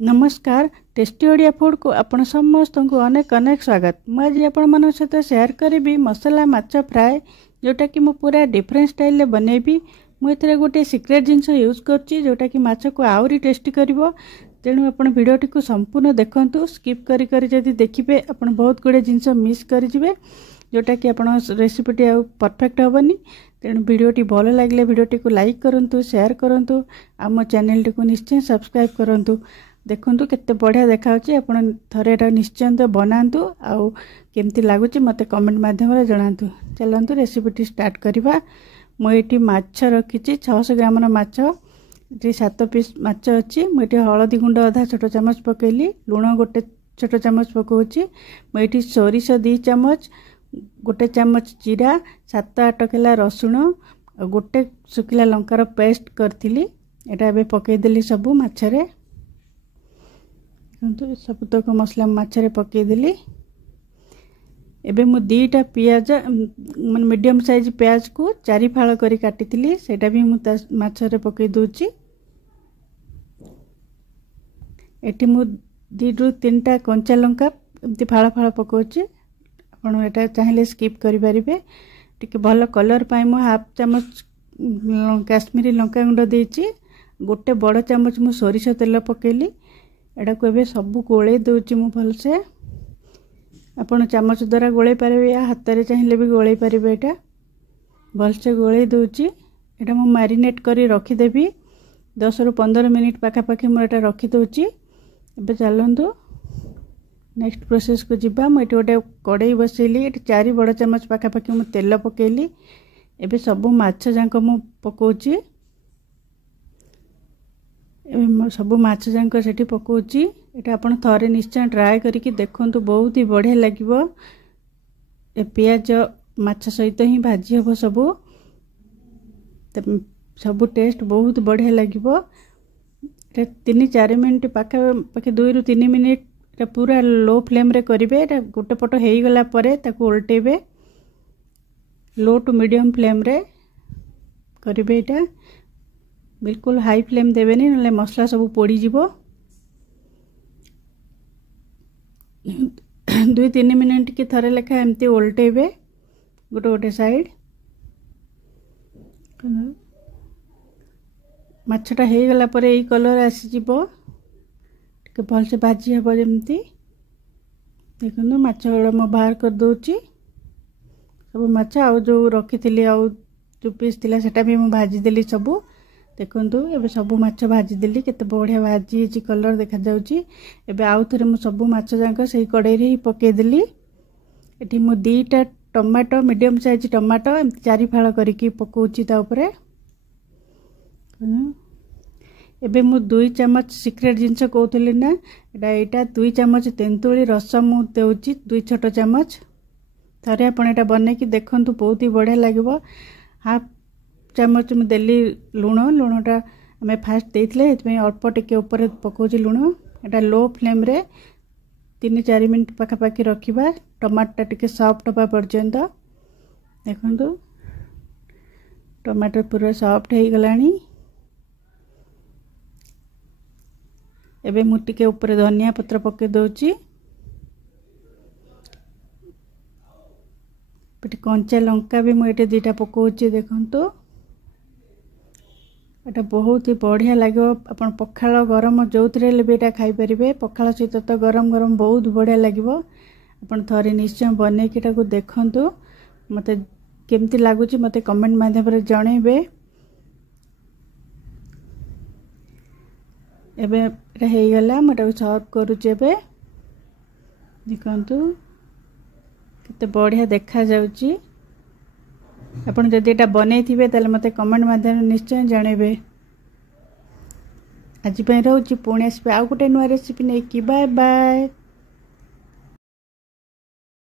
नमस्कार tasty Odia food को आपण समस्त को अनेक अनेक स्वागत। मुझे आपण सहित शेयर करी मसला माछ फ्राए जोटा कि मु पूरा डिफरेंट स्टाइल बनैबी। मुझे गोटे सिक्रेट जिनस यूज करची जोटा कि माछ को आउरी टेस्टी करिवो। तेणु आपण वीडियोटी को संपूर्ण देखंतु, स्किप करी करी जदि देखिबे आपण बहुत गुडे जिनस मिस करि जिवे जोटा कि आपण रेसिपीटी आ परफेक्ट हेबनी। तेणु वीडियोटी भल लगे वीडियोटी को लाइक करंतु, शेयर करंतु, आम चैनल को निश्चय सब्सक्राइब करंतु। देखंतु केते बढ़िया देखाउची। आपण थरे एटा निश्चय बनातु आउ केमती लागुची मते कमेंट माध्यम रे जणातु। चलंतु रेसिपीटी स्टार्ट करिबा। मु एठी माछ रखिची 600 ग्राम रो माछ, जे 7 पीस माछ अछि। मु एठी हळदी गुंड आधा छोटो चम्मच पकेली, लूण गोटे छोटो चम्मच पकोची। मु एठी सोरिष 2 चम्मच, गोटे चम्मच जीरा, 7-8 केला रसुण, गोटे सुखिला लंकार पेस्ट करथिली। एटा बे पके देली सब माछरे। सबतक मसला माछरे पके देली। एबे मु 2टा पियाज मन मीडियम साइज प्याज को 4 फाळ करी काटिथिली, सेटा भी मु माछरे पके दोची। एठी मु 2-3टा कंचा लंका एमती फाळ फाळ पकोची। आपण एटा चाहिले स्किप करि परिबे। टिके भलो कलर पाई मु हाफ चम्मच काश्मीरी लंका गुंड देची। गोटे बड़ चम्मच मु सोरिष तेल पकेली। एटा को एबे सब गोळे दोची मु भलसे। आपण चम्मच द्वारा गोळे पारिबे या हाथ रे चाहिले भी गोळे पारिबे। एटा भलसे गोळे दोची। एटा मु मैरिनेट करी रखि देबी 10 रु 15 मिनिट पाखा पाखी मु एटा रखि दोची। एबे चलंतु नेक्स्ट प्रोसेस को जिबा। मु एटी गोटे कड़ाई बसेली, एटी 4 बड़ चम्मच पाखा पाखी मु तेल पकेली। एबे सब माछ जांको मु पकोची। सब माछ जांको सेठी पकोची। एटा आपण थरे निश्चय ट्राई करिकि देखंतु, बहुत ही बढ़िया लागिवो। ए प्याज माछ सहित ही भाजी हबो सब। सब टेस्ट बहुत बढ़िया लागिवो। एटा 3-4 मिनिट पाखा पाखी 2 रु 3 मिनिट एटा पूरा लो फ्लेम रे करिवे। एटा गोटे पट हेई गला परे ताको उल्टेबे। लो टू मीडियम फ्लेम रे करिवे। एटा बिल्कुल हाई फ्लेम देवेनी, नले मसला सब पोड़ी जीवो। 2-3 मिनिट की थरे लेखा एमती उल्टेबे गोटे गोटे साइड। माछटा हेई गला परे एई कलर आसी जीवो। टिके भल से भाजी हबो जेमती। देखंतु माछ गड़ा म बाहर कर दोची। सब माछ आ जो रखिथिली आ जो पीस थिला सेटा भी म भाजी देली सब। देखंतु एबे सब माछ भाजी देली, केते बढ़िया भाजी छी, कलर देखा जाउची। एबे आउ थरे मु सब माछ जांका सही कड़ाई रे ही पके देली। एठी मु 2टा टमाटो मीडियम साइज टमाटो 4 फाळ करिकि पकोची ता ऊपरे। एबे मु 2 चम्मच सिक्रेट जिंस कहउतली ना, एटा 2 चम्मच तेंतुली रस मु देउची, 2 छोटो चम्मच। थरे आपण एटा बने कि देखंतु बहुत ही बढ़िया लागिवो। हाफ चम्मच मु देली लूण। लूणटा हमें फास्ट देइथले, एतमे अल्प टिके ऊपर पकोची लूण। एटा लो फ्लेम रे 3-4 मिनिट पाखा पाखी रखिबा, टमाटर टिके सॉफ्ट होबा पर्यंत। देखंतु टमाटर पूरा सॉफ्ट हेई गलानी। एबे मु टिके ऊपर धनिया पत्र पके दोची। पेटी कंचा लंका भी मु एटे 2टा पकोची। देखंतु एटा बहुत ही बढ़िया लगे। अपन पखाल गरम जो थे भी एटा खाई परिबे। पखाल सहित तो गरम गरम बहुत बढ़िया लगिवो। अपन थरे निश्चय बने कि एटा को देखंतु, मते केमती लागुची मते कमेंट माध्यम रे जणैबे। एबे एटा हेई गला, मटा सर्व करूची। एबे देखंतु केते बढ़िया देखा जाउची। आपण जदि एटा बनै थिबे ताले मते कमेंट माध्यम निश्चय जणैबे। आज पय रहउची, पुणी आसबे आउ गोटे नुआ रेसिपी नै कि। Bye bye.